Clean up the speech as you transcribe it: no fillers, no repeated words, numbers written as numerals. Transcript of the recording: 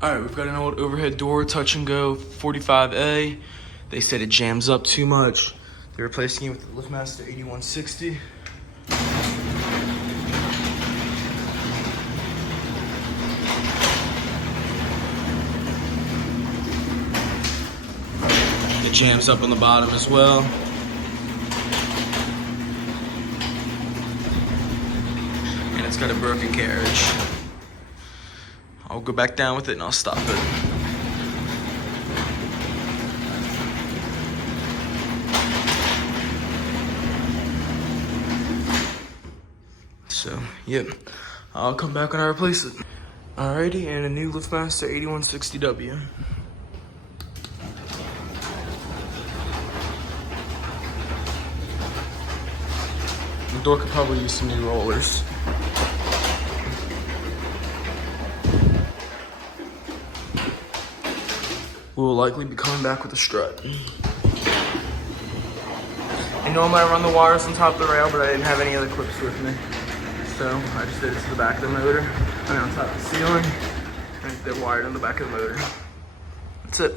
All right, we've got an old overhead door, touch and go 45A. They said it jams up too much. They're replacing it with the LiftMaster 8160. It jams up on the bottom as well. And it's got a broken carriage. I'll go back down with it and I'll stop it. So, yep, I'll come back when I replace it. Alrighty, and a new LiftMaster 8160W. The door could probably use some new rollers. We will likely be coming back with a strut. And normally I run the wires on top of the rail, but I didn't have any other clips with me. So I just did it to the back of the motor, and on top of the ceiling, and they're wired on the back of the motor. That's it.